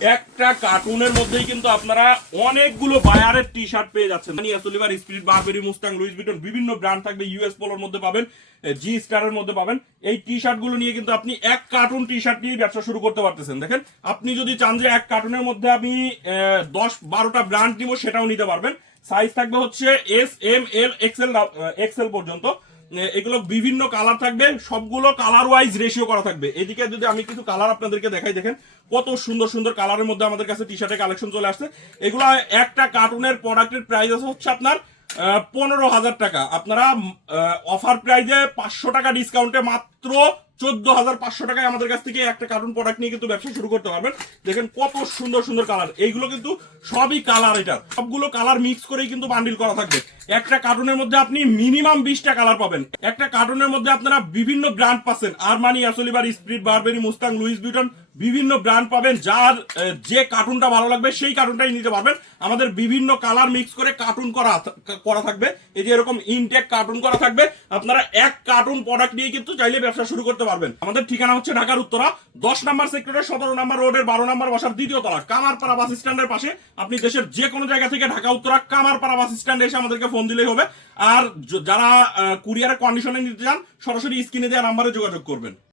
একটা কার্টুনের মধ্যেই কিন্তু আপনারা অনেকগুলো বায়ারের টি শার্ট পেয়ে যাচ্ছেন। মানে আসলিভার spirit, Burberry, Mustang, Louis Vuitton বিভিন্ন ব্র্যান্ড থাকবে ইউএস পোলোর মধ্যে পাবেন জি স্টারের মধ্যে পাবেন। এই টি শার্টগুলো নিয়ে কিন্তু আপনি এক কার্টুন টি শার্ট নিয়ে ব্যবসা শুরু করতে পারতেছেন। দেখেন, আপনি যদি চান যে এক কার্টুনের মধ্যে আমি দশ বারোটা ব্র্যান্ড নিব সেটাও নিতে পারবেন। সাইজ থাকবে হচ্ছে S M L XL XL পর্যন্ত। এগুলো বিভিন্ন কালার থাকবে, সবগুলো কালার ওয়াইজ রেশিও করা থাকবে। এদিকে যদি আমি কিছু কালার আপনাদেরকে দেখাই, দেখেন কত সুন্দর সুন্দর কালারের মধ্যে আমাদের কাছে টি শার্টের কালেকশন চলে আসছে। এগুলো একটা কার্টুনের প্রোডাক্টের প্রাইস আছে হচ্ছে আপনার পনেরো হাজার টাকা। আপনারা অফার প্রাইজে পাঁচশো টাকা ডিসকাউন্টে মাত্র চোদ্দ হাজার পাঁচশো টাকায় আমাদের কাছ থেকে একটা কার্টুন প্রোডাক্ট নিয়ে কিন্তু ব্যবসা শুরু করতে পারবেন। দেখেন কত সুন্দর সুন্দর কালার এইগুলো কিন্তু সবই কালার এটা সবগুলো কালার মিক্স করেই কিন্তু বান্ডিল করা থাকবে। একটা কার্টুনের মধ্যে আপনি মিনিমাম বিশটা কালার পাবেন। একটা কার্টুনের মধ্যে আপনারা বিভিন্ন ব্র্যান্ড পাচ্ছেন। Armani আসলিবার spirit Burberry Mustang Louis Vuitton বিভিন্ন ব্র্যান্ড পাবেন। যার যে কার্টুনটা ভালো লাগবে সেই কার্টুনটাই নিতে পারবেন। আমাদের বিভিন্ন কালার মিক্স করে কার্টুন করা করা থাকবে। এই যে এরকম ইনটেক কার্টুন করা থাকবে। আপনারা এক কার্টুন প্রোডাক্ট নিয়ে কিন্তু চাইলে ব্যবসা শুরু করতে পারবেন। আমাদের ঠিকানা হচ্ছে ঢাকার উত্তরা, দশ নম্বর সেক্টরের সতেরো নম্বর রোডের বারো নম্বর বাসার দ্বিতীয় তলা, কামারপাড়া বাস স্ট্যান্ডের পাশে। আপনি দেশের যে কোনো জায়গা থেকে ঢাকা, উত্তরা, কামারপাড়া বাস স্ট্যান্ডে এসে আমাদেরকে ফোন দিলেই হবে। আর যারা কুরিয়ারের কন্ডিশনে নিতে চান, সরাসরি স্ক্রিনে দেওয়া নাম্বারে যোগাযোগ করবেন।